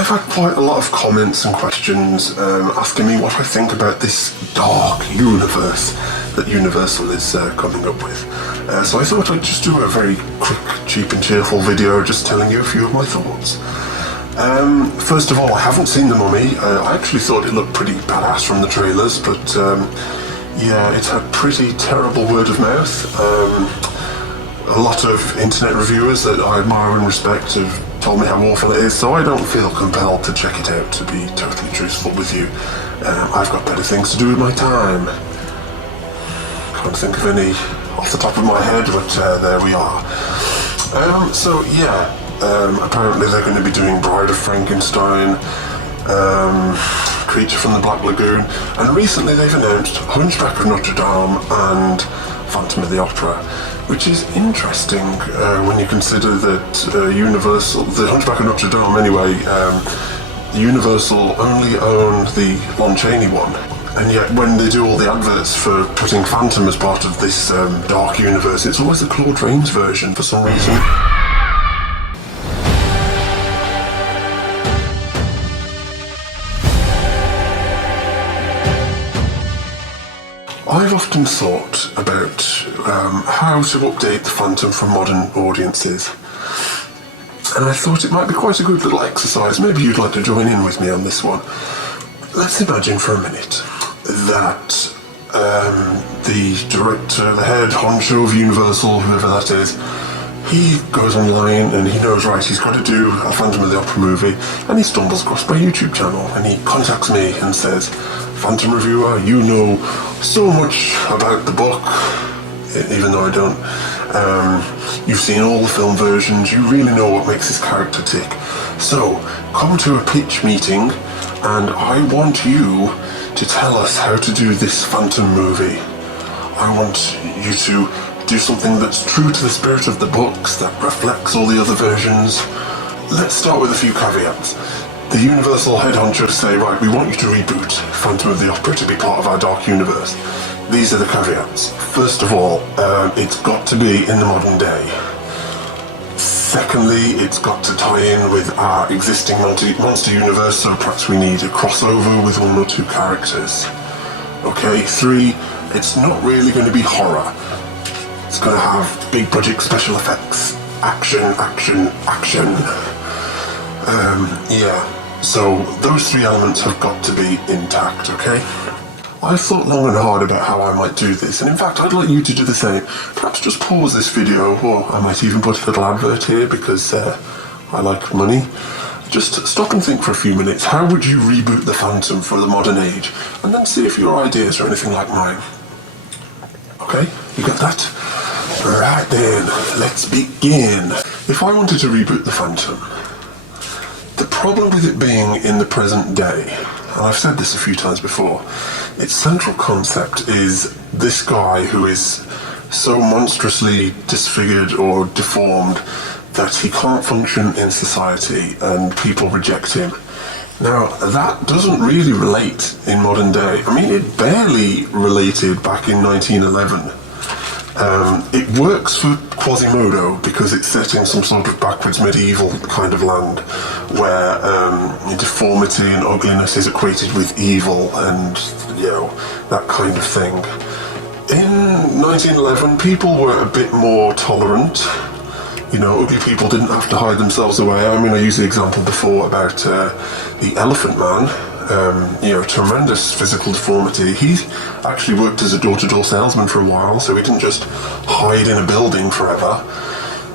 I've had quite a lot of comments and questions asking me what I think about this dark universe that Universal is coming up with. So I thought I'd just do a very quick, cheap and cheerful video just telling you a few of my thoughts. First of all, I haven't seen The Mummy. I actually thought it looked pretty badass from the trailers, but yeah, it's had pretty terrible word of mouth. A lot of internet reviewers that I admire and respect have told me how awful it is, so I don't feel compelled to check it out, to be totally truthful with you. I've got better things to do with my time. Can't think of any off the top of my head, but there we are. So yeah, apparently they're going to be doing Bride of Frankenstein, Creature from the Black Lagoon, and recently they've announced Hunchback of Notre Dame and Phantom of the Opera, which is interesting when you consider that Universal, the Hunchback of Notre Dame anyway, Universal only own the Lon Chaney one, and yet when they do all the adverts for putting Phantom as part of this dark universe, it's always the Claude Rains version for some reason. I've often thought about how to update the Phantom for modern audiences, and I thought it might be quite a good little exercise. Maybe you'd like to join in with me on this one. Let's imagine for a minute that the director, the head honcho of Universal, whoever that is, he goes online and he knows, right, he's got to do a Phantom of the Opera movie, and he stumbles across my YouTube channel and he contacts me and says, Phantom reviewer, you know so much about the book, even though I don't. You've seen all the film versions, you really know what makes this character tick. So, come to a pitch meeting and I want you to tell us how to do this Phantom movie. I want you to do something that's true to the spirit of the books, that reflects all the other versions. Let's start with a few caveats. The Universal head honchos say, right, we want you to reboot Phantom of the Opera to be part of our dark universe. These are the caveats. First of all, it's got to be in the modern day. Secondly, it's got to tie in with our existing monster universe, so perhaps we need a crossover with one or two characters. Okay, 3, it's not really going to be horror. It's going to have big budget special effects. Action, action, action. Yeah. So those 3 elements have got to be intact, okay? I've thought long and hard about how I might do this, and in fact I'd like you to do the same. Perhaps just pause this video, or I might even put a little advert here because I like money. Just stop and think for a few minutes. How would you reboot the Phantom for the modern age? And then see if your ideas are anything like mine. Okay, you got that? Right then, let's begin. If I wanted to reboot the Phantom, the problem with it being in the present day, and I've said this a few times before, its central concept is this guy who is so monstrously disfigured or deformed that he can't function in society and people reject him. Now, that doesn't really relate in modern day. I mean, it barely related back in 1911. It works for Quasimodo because it's set in some sort of backwards medieval kind of land where deformity and ugliness is equated with evil and, you know, that kind of thing. In 1911, people were a bit more tolerant. You know, ugly people didn't have to hide themselves away. I mean, I used the example before about the Elephant Man. You know, tremendous physical deformity. He actually worked as a door-to-door salesman for a while, so he didn't just hide in a building forever.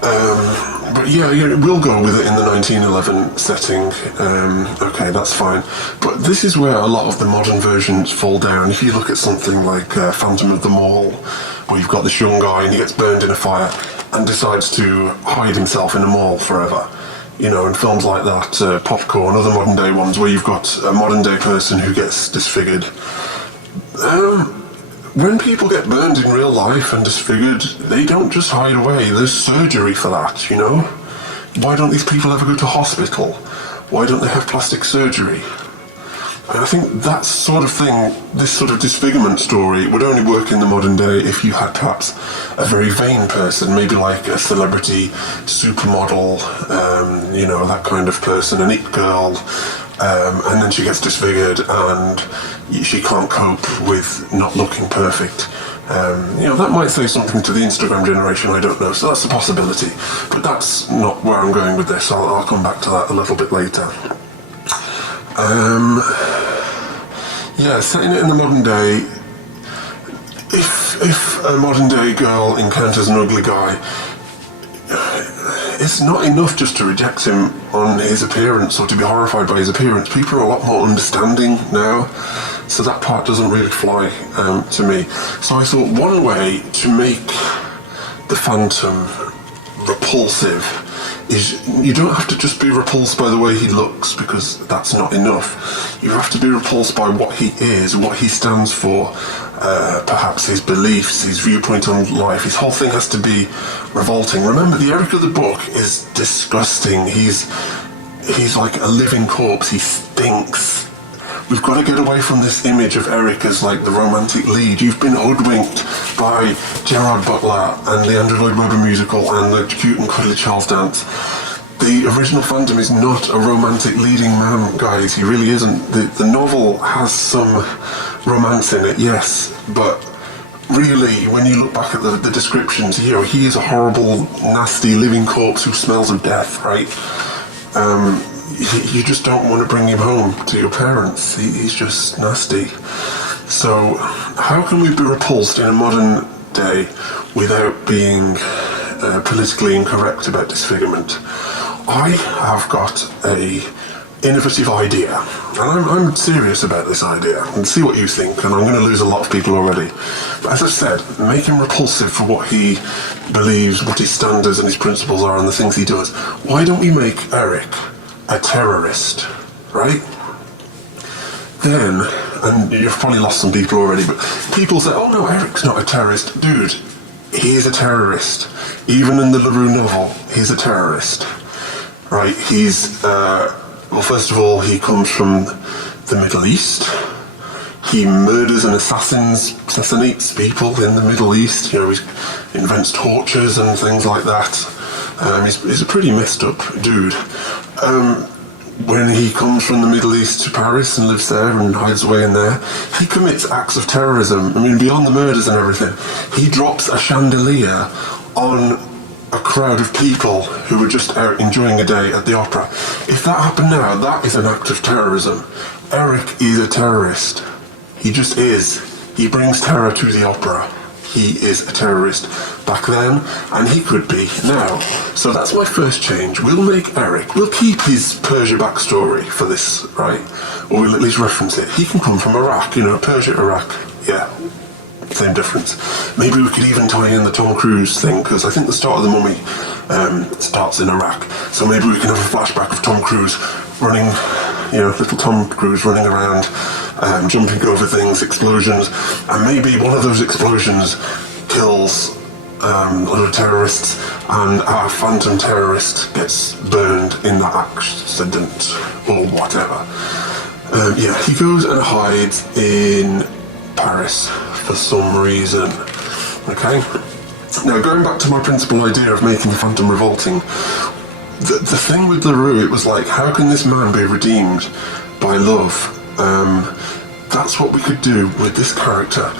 But yeah, we'll go with it in the 1911 setting. Okay, that's fine. But this is where a lot of the modern versions fall down. If you look at something like Phantom of the Mall, where you've got this young guy and he gets burned in a fire and decides to hide himself in a mall forever. You know, in films like that, Popcorn, other modern day ones, where you've got a modern day person who gets disfigured. When people get burned in real life and disfigured, they don't just hide away. There's surgery for that, you know? Why don't these people ever go to hospital? Why don't they have plastic surgery? And I think that sort of thing, this sort of disfigurement story, would only work in the modern day if you had perhaps a very vain person, maybe like a celebrity supermodel, that kind of person, an it girl, and then she gets disfigured and she can't cope with not looking perfect. That might say something to the Instagram generation, I don't know, so that's a possibility. But that's not where I'm going with this, I'll come back to that a little bit later. Setting it in the modern day, if a modern day girl encounters an ugly guy, it's not enough just to reject him on his appearance or to be horrified by his appearance. People are a lot more understanding now, so that part doesn't really fly to me. So I thought one way to make the Phantom repulsive is you don't have to just be repulsed by the way he looks, because that's not enough. You have to be repulsed by what he is, what he stands for, perhaps his beliefs, his viewpoint on life. His whole thing has to be revolting. Remember, the Eric of the book is disgusting. He's like a living corpse. He stinks. We've got to get away from this image of Eric as like the romantic lead. You've been hoodwinked by Gerard Butler and the Andrew Lloyd Webber musical and the cute and cuddly Charles Dance. The original Phantom is not a romantic leading man, guys. He really isn't. The novel has some romance in it, yes, but really, when you look back at the descriptions, he is a horrible, nasty living corpse who smells of death, right? You just don't want to bring him home to your parents. He's just nasty. So how can we be repulsed in a modern day without being politically incorrect about disfigurement? I have got a innovative idea, and I'm serious about this idea, and see what you think, and I'm going to lose a lot of people already. But as I said, make him repulsive for what he believes, what his standards and his principles are, and the things he does. Why don't we make Eric a terrorist, right? Then, and you've probably lost some people already, but people say, oh no, Eric's not a terrorist. Dude, he's a terrorist. Even in the LaRue novel, he's a terrorist, right? He's, well, first of all, he comes from the Middle East. He murders and assassinates people in the Middle East. He invents tortures and things like that. He's a pretty messed up dude. When he comes from the Middle East to Paris and lives there and hides away in there, he commits acts of terrorism. Beyond the murders and everything, he drops a chandelier on a crowd of people who were just out enjoying a day at the opera. If that happened now, that is an act of terrorism. Eric is a terrorist. He just is. He brings terror to the opera. He is a terrorist back then, and he could be now. So that's my first change. We'll keep his Persia backstory for this, right? Or we'll at least reference it. He can come from Iraq, Persia, Iraq, yeah, same difference. Maybe we could even tie in the Tom Cruise thing, because I think the start of The Mummy starts in Iraq. So maybe we can have a flashback of Tom Cruise running, little Tom Cruise running around, jumping over things, explosions, and maybe one of those explosions kills a lot of terrorists, and our phantom terrorist gets burned in that accident, or whatever. He goes and hides in Paris for some reason. Okay? Now, going back to my principal idea of making the Phantom revolting, the thing with LaRue, it was like, how can this man be redeemed by love? That's what we could do with this character.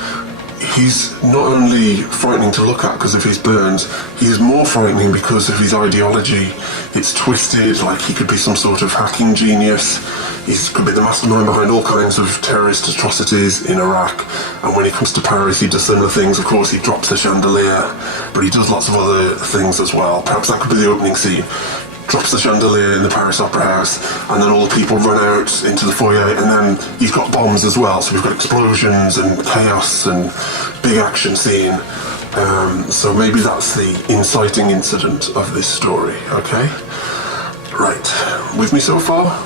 He's not only frightening to look at because of his burns, he's more frightening because of his ideology. It's twisted, like he could be some sort of hacking genius. He could be the mastermind behind all kinds of terrorist atrocities in Iraq. And when he comes to Paris, he does similar things. Of course, he drops the chandelier, but he does lots of other things as well. Perhaps that could be the opening scene. Drops the chandelier in the Paris Opera House, and then all the people run out into the foyer, and then he's got bombs as well, so we've got explosions and chaos and big action scene. So maybe that's the inciting incident of this story, okay? Right, with me so far?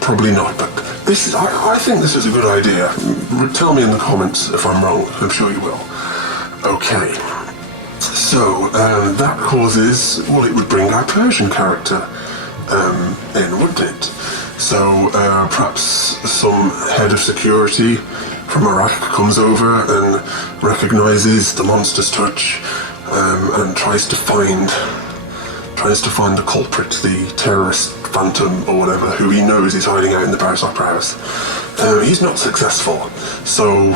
Probably not, but I think this is a good idea. Tell me in the comments if I'm wrong, I'm sure you will. Okay. So, that causes, it would bring our Persian character in, wouldn't it? So perhaps some head of security from Iraq comes over and recognises the monster's touch and tries to find the culprit, the terrorist phantom or whatever, who he knows is hiding out in the Paris Opera House. He's not successful, so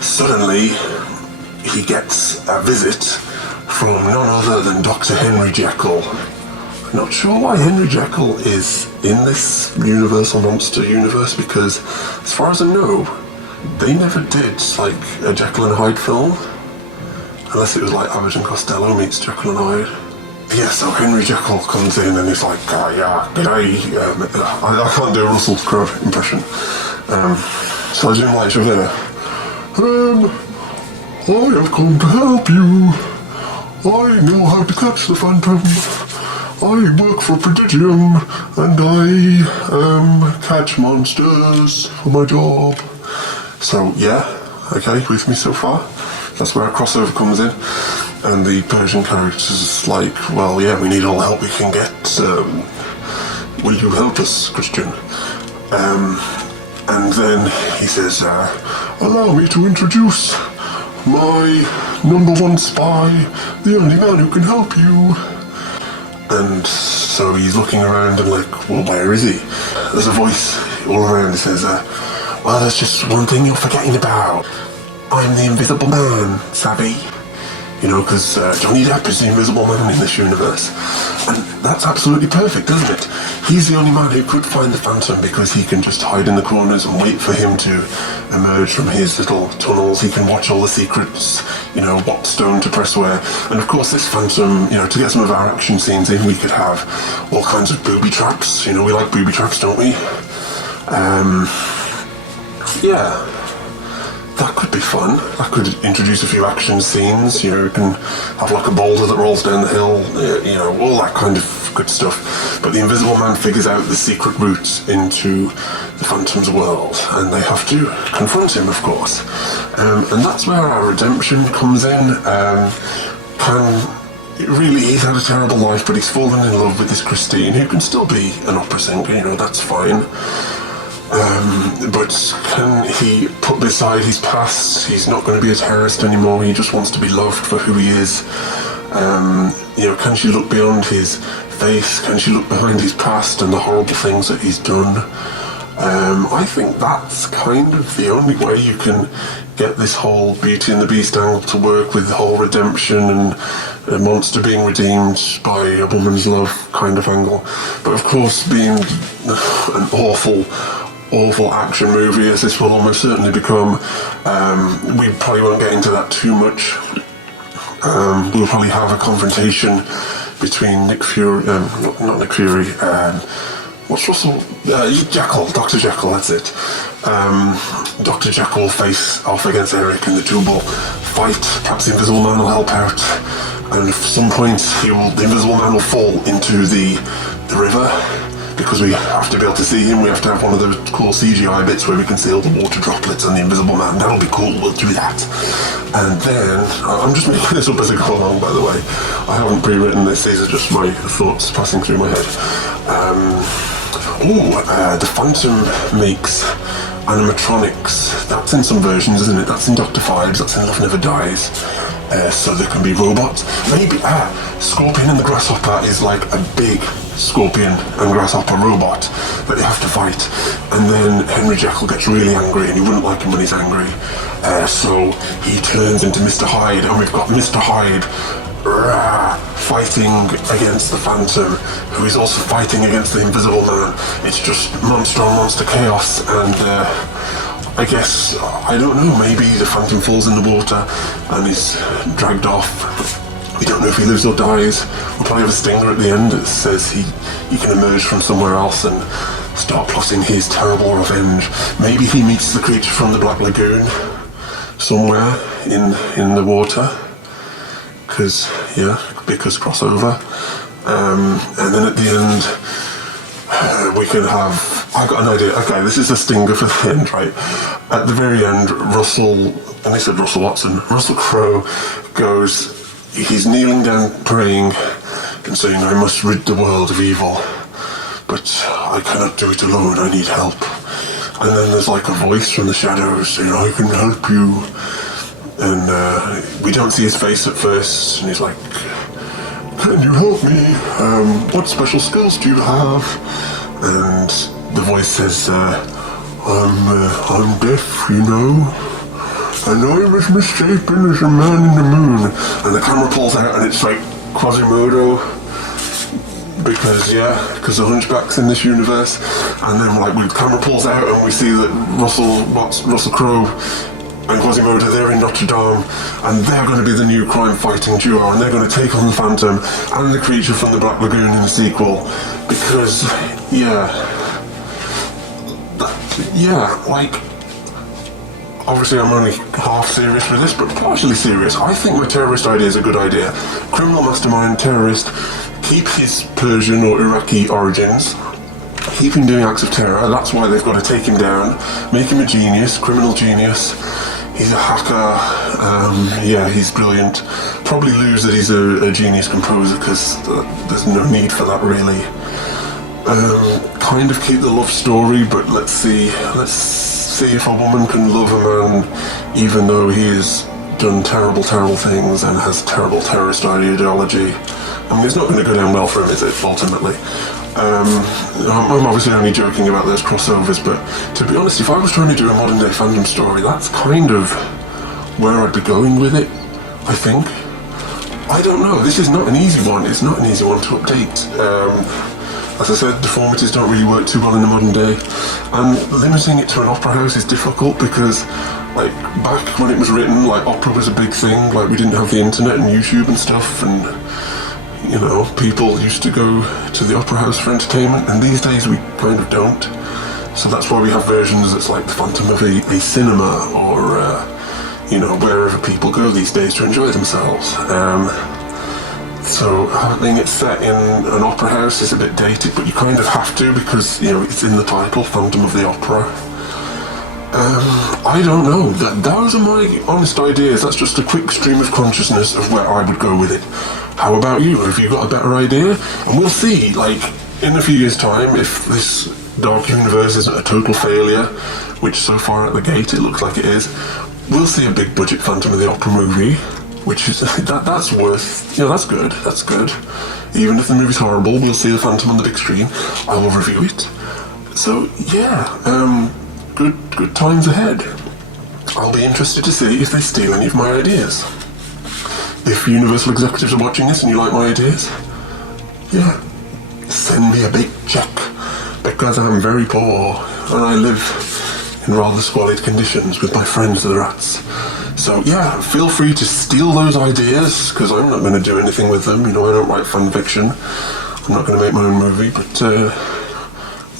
suddenly he gets a visit from none other than Dr. Henry Jekyll. I'm not sure why Henry Jekyll is in this Universal Monster universe, because as far as I know, they never did like a Jekyll and Hyde film, unless it was like Abbott and Costello meets Jekyll and Hyde. Yeah, so Henry Jekyll comes in and he's like, yeah, g'day. I can't do a Russell Crowe impression. So I do like Javetta. I have come to help you. I know how to catch the phantom. I work for Prodigium and I catch monsters for my job. So yeah, okay, with me so far? That's where a crossover comes in. And the Persian character's like, well, yeah, we need all the help we can get. Will you help us, Christian? And then he says, allow me to introduce my #1 spy, the only man who can help you. And so he's looking around and like, well, where is he? There's a voice all around that says, well, there's just one thing you're forgetting about. I'm the Invisible Man, savvy? You know, because Johnny Depp is the Invisible Man in this universe. And that's absolutely perfect, isn't it? He's the only man who could find the Phantom because he can just hide in the corners and wait for him to emerge from his little tunnels. He can watch all the secrets, you know, what stone to press where. And of course this Phantom, you know, to get some of our action scenes in, we could have all kinds of booby traps. You know, we like booby traps, don't we? Yeah. That could be fun. That could introduce a few action scenes. You know, you can have like a boulder that rolls down the hill, you know, all that kind of good stuff. But the Invisible Man figures out the secret route into the Phantom's world, and they have to confront him, of course. And that's where our redemption comes in. Really, he's had a terrible life, but he's fallen in love with this Christine, who can still be an opera singer, you know, that's fine. But can he put beside his past? He's not going to be a terrorist anymore. He just wants to be loved for who he is. You know, can she look beyond his face? Can she look behind his past and the horrible things that he's done? I think that's kind of the only way you can get this whole Beauty and the Beast angle to work, with the whole redemption and a monster being redeemed by a woman's love kind of angle. But of course, being an awful action movie as this will almost certainly become, we probably won't get into that too much. We'll probably have a confrontation between Nick Fury, not Nick Fury, what's Russell? Jekyll, Dr. Jekyll, that's it. Dr. Jekyll will face off against Eric, and the two will fight. Perhaps the Invisible Man will help out, and at some point the Invisible Man will fall into the river. Because we have to be able to see him, we have to have one of those cool CGI bits where we can see all the water droplets on the Invisible Man. That'll be cool, we'll do that. And then, I'm just making this up as I go along, by the way. I haven't pre-written this, these are just my thoughts passing through my head. The Phantom makes animatronics. That's in some versions, isn't it? That's in Dr. Phibes, that's in Love Never Dies. So there can be robots. Maybe, Scorpion and the Grasshopper is like a big Scorpion and Grasshopper robot that they have to fight. And then Henry Jekyll gets really angry, and you wouldn't like him when he's angry. So he turns into Mr. Hyde, and we've got Mr. Hyde fighting against the Phantom, who is also fighting against the Invisible Man. It's just monster on monster chaos, and I guess, I don't know, maybe the Phantom falls in the water and is dragged off. We don't know if he lives or dies. We'll probably have a stinger at the end that says he can emerge from somewhere else and start plotting his terrible revenge. Maybe he meets the creature from the Black Lagoon somewhere in the water. Because crossover. And then at the end, we can have... I got an idea. Okay, this is a stinger for the end, right? At the very end, Russell Crowe goes... He's kneeling down praying and saying, I must rid the world of evil. but I cannot do it alone, I need help. And then there's like a voice from the shadows saying, I can help you. And we don't see his face at first, and he's like, can you help me? What special skills do you have? And the voice says, I'm deaf, you know, and I was mistaken as a man in the moon. And the camera pulls out and it's like Quasimodo, because the Hunchback's in this universe. And then like the camera pulls out and we see that Russell Crowe and Quasimodo, they're in Notre Dame, and they're going to be the new crime-fighting duo, and they're going to take on the Phantom and the creature from the Black Lagoon in the sequel. Because, like, obviously I'm only half serious with this, but partially serious. I think my terrorist idea is a good idea. Criminal mastermind, terrorist, keep his Persian or Iraqi origins, keep him doing acts of terror. That's why they've got to take him down, make him a genius, criminal genius. He's a hacker, he's brilliant. Probably lose that he's a genius composer, because there's no need for that really. Kind of keep the love story, but let's see if a woman can love a man even though he has done terrible, terrible things and has terrible terrorist ideology. I mean, it's not going to go down well for him, is it, ultimately? I'm obviously only joking about those crossovers, but to be honest, if I was trying to do a modern day fandom story, that's kind of where I'd be going with it, I think. I don't know, this is not an easy one, it's not an easy one to update. As I said, deformities don't really work too well in the modern day, and limiting it to an opera house is difficult because, like, back when it was written, like, opera was a big thing, like, we didn't have the internet and YouTube and stuff, and you know, people used to go to the opera house for entertainment, and these days we kind of don't. So that's why we have versions that's like the Phantom of a cinema, or, wherever people go these days to enjoy themselves. So having it set in an opera house is a bit dated, but you kind of have to because, it's in the title, Phantom of the Opera. I don't know. Those are my honest ideas. That's just a quick stream of consciousness of where I would go with it. How about you? Have you got a better idea? And we'll see, like, in a few years' time, if this Dark Universe isn't a total failure, which so far at the gate it looks like it is, we'll see a big budget Phantom of the Opera movie, which is, that's worth, that's good. Even if the movie's horrible, we'll see the Phantom on the big screen. I will review it. So, good times ahead. I'll be interested to see if they steal any of my ideas. If Universal executives are watching this and you like my ideas, send me a big check, because I'm very poor and I live in rather squalid conditions with my friends the rats. So feel free to steal those ideas, because I'm not going to do anything with them. I don't write fan fiction. I'm not going to make my own movie, but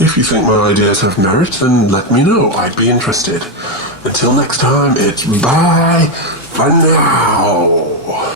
if you think my ideas have merit, then let me know. I'd be interested. Until next time, it's bye for now.